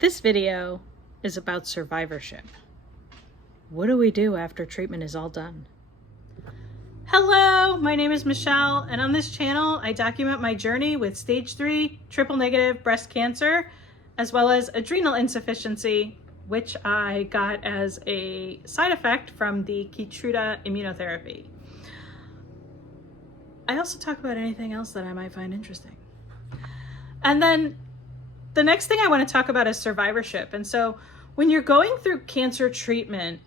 This video is about survivorship. What do we do after treatment is all done? Hello, my name is Michelle, and on this channel, I document my journey with stage 3 triple-negative breast cancer, as well as adrenal insufficiency, which I got as a side effect from the Keytruda immunotherapy. I also talk about anything else that I might find interesting. And then the next thing I want to talk about is survivorship. And so when you're going through cancer treatment,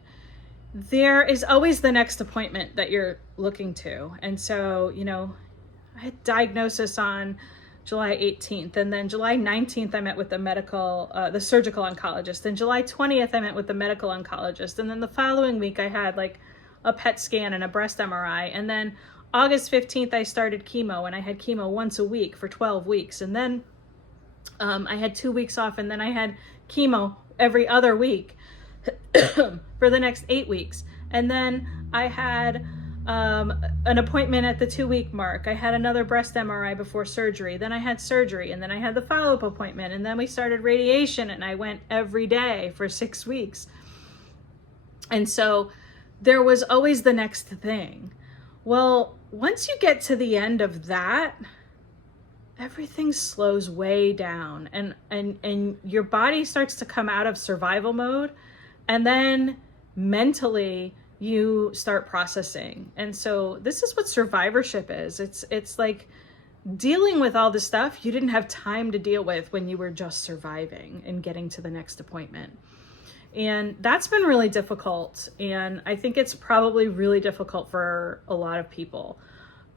there is always the next appointment that you're looking to. And so, I had diagnosis on July 18th, and then July 19th, I met with the surgical oncologist. And July 20th, I met with the medical oncologist. And then the following week, I had like a PET scan and a breast MRI. And then August 15th, I started chemo, and I had chemo once a week for 12 weeks. And then I had 2 weeks off, and then I had chemo every other week for the next 8 weeks. And then I had an appointment at the 2-week mark. I had another breast MRI before surgery. Then I had surgery, and then I had the follow-up appointment. And then we started radiation, and I went every day for 6 weeks. And so there was always the next thing. Well, once you get to the end of that, everything slows way down, and your body starts to come out of survival mode, and then mentally you start processing. And so this is what survivorship is. It's like dealing with all the stuff you didn't have time to deal with when you were just surviving and getting to the next appointment. And that's been really difficult, and I think it's probably really difficult for a lot of people.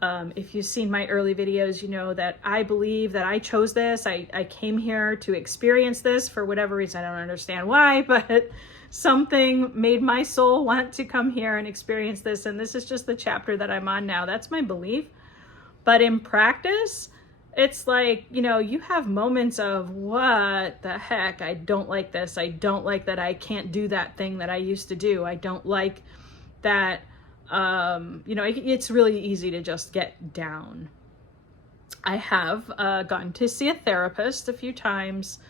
If you've seen my early videos, you know that I believe that I chose this. I came here to experience this for whatever reason. I don't understand why, but something made my soul want to come here and experience this. And this is just the chapter that I'm on now. That's my belief. But in practice, it's like, you have moments of, what the heck? I don't like this. I don't like that I can't do that thing that I used to do. I don't like that. It's really easy to just get down. I have gone to see a therapist a few times.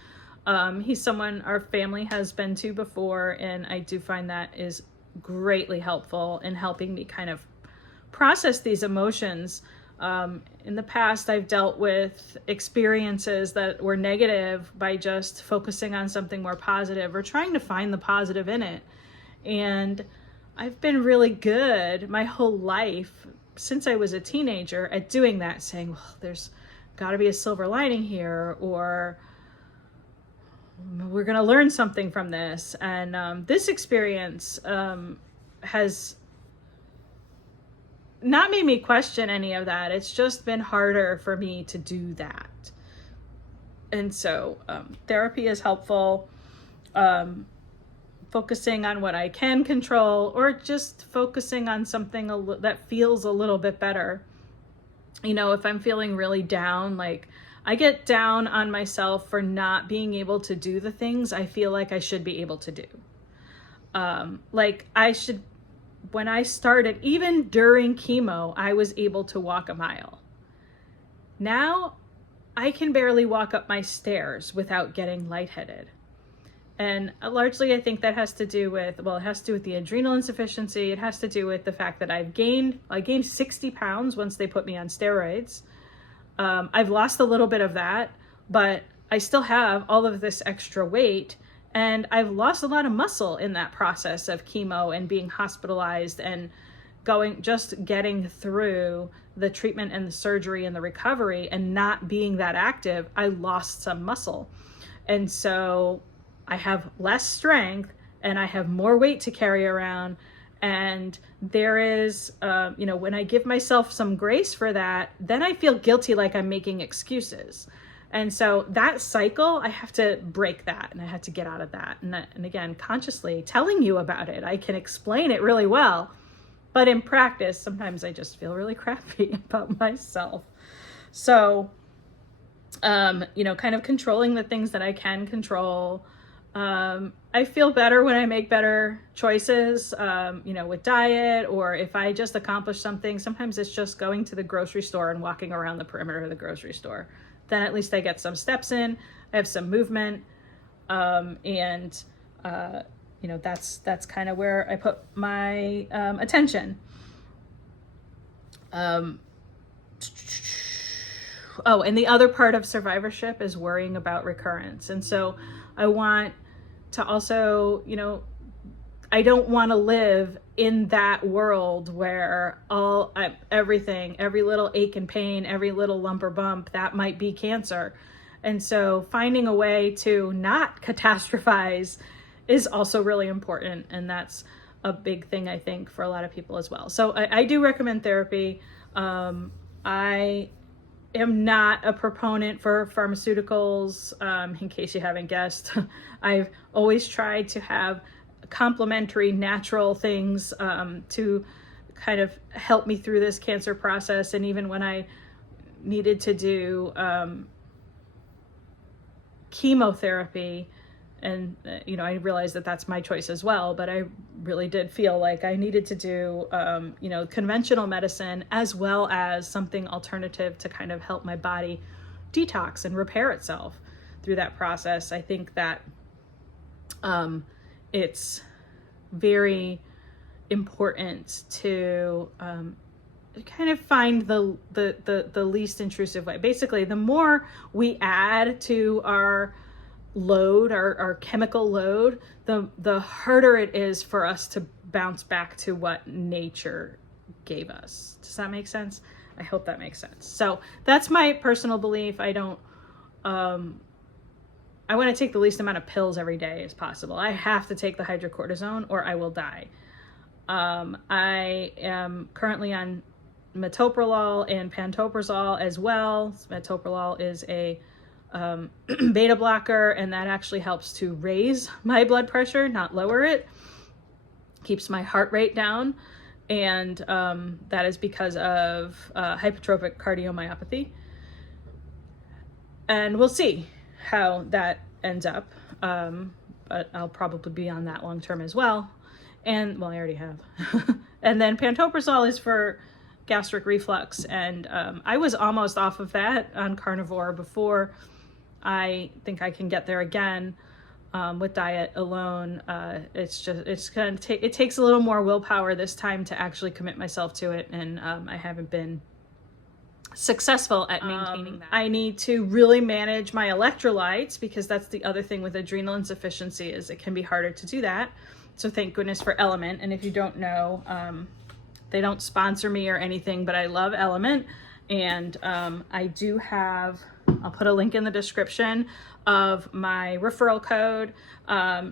He's someone our family has been to before, and I do find that is greatly helpful in helping me kind of process these emotions. In the past, I've dealt with experiences that were negative by just focusing on something more positive or trying to find the positive in it. And I've been really good my whole life since I was a teenager at doing that, saying, well, there's got to be a silver lining here, or we're going to learn something from this. And this experience has not made me question any of that. It's just been harder for me to do that. And so therapy is helpful. Focusing on what I can control, or just focusing on something that feels a little bit better. If I'm feeling really down, like I get down on myself for not being able to do the things I feel like I should be able to do. When I started, even during chemo, I was able to walk a mile. Now I can barely walk up my stairs without getting lightheaded. And largely, I think that has to do with, it has to do with the adrenal insufficiency. It has to do with the fact that I gained 60 pounds once they put me on steroids. I've lost a little bit of that, but I still have all of this extra weight. And I've lost a lot of muscle in that process of chemo and being hospitalized and getting through the treatment and the surgery and the recovery and not being that active. I lost some muscle. And so I have less strength, and I have more weight to carry around. And there is, when I give myself some grace for that, then I feel guilty, like I'm making excuses. And so that cycle, I have to break that, and I have to get out of that. And again, consciously telling you about it, I can explain it really well. But in practice, sometimes I just feel really crappy about myself. So, kind of controlling the things that I can control. I feel better when I make better choices, with diet, or if I just accomplish something. Sometimes it's just going to the grocery store and walking around the perimeter of the grocery store. Then at least I get some steps in, I have some movement. And you know, that's kind of where I put my attention. Oh, and the other part of survivorship is worrying about recurrence. And so I want to also, you know, I don't want to live in that world where everything, every little ache and pain, every little lump or bump, that might be cancer. And so finding a way to not catastrophize is also really important. And that's a big thing, I think, for a lot of people as well. So I do recommend therapy. I am not a proponent for pharmaceuticals. In case you haven't guessed, I've always tried to have complementary natural things to kind of help me through this cancer process. And even when I needed to do chemotherapy, and you know, I realized that that's my choice as well, but I really did feel like I needed to do you know, conventional medicine as well as something alternative to kind of help my body detox and repair itself through that process. I think that it's very important to kind of find the least intrusive way. Basically, the more we add to our load, our chemical load, the harder it is for us to bounce back to what nature gave us. Does that make sense? I hope that makes sense. So that's my personal belief. I don't I want to take the least amount of pills every day as possible. I have to take the hydrocortisone or I will die. I am currently on metoprolol and pantoprazole as well. Metoprolol is a beta blocker, and that actually helps to raise my blood pressure, not lower it. Keeps my heart rate down, and that is because of hypertrophic cardiomyopathy. And we'll see how that ends up, but I'll probably be on that long term as well. And well, I already have. And then pantoprazole is for gastric reflux, and I was almost off of that on carnivore before. I think I can get there again with diet alone. It takes a little more willpower this time to actually commit myself to it, and I haven't been successful at maintaining that. I need to really manage my electrolytes, because that's the other thing with adrenal insufficiency, is it can be harder to do that. So thank goodness for Element. And if you don't know, they don't sponsor me or anything, but I love Element. And I do have, I'll put a link in the description of my referral code.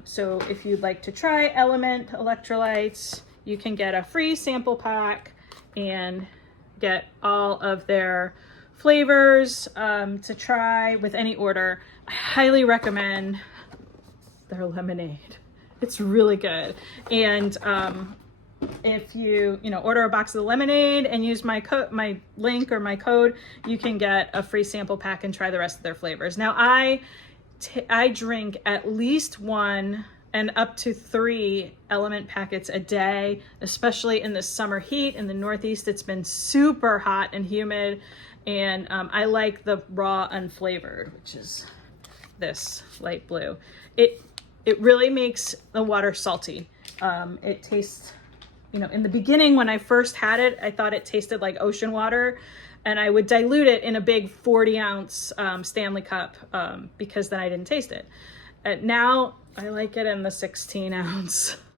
So if you'd like to try Element electrolytes, you can get a free sample pack and get all of their flavors to try with any order. I highly recommend their lemonade. It's really good. And if you order a box of the lemonade and use my link or my code, you can get a free sample pack and try the rest of their flavors. Now I drink at least 1 and up to 3 Element packets a day, especially in the summer heat. In the Northeast, it's been super hot and humid, and I like the raw unflavored, which is this light blue. It really makes the water salty. It tastes, in the beginning when I first had it, I thought it tasted like ocean water, and I would dilute it in a big 40-ounce Stanley cup because then I didn't taste it. Now I like it in the 16-ounce.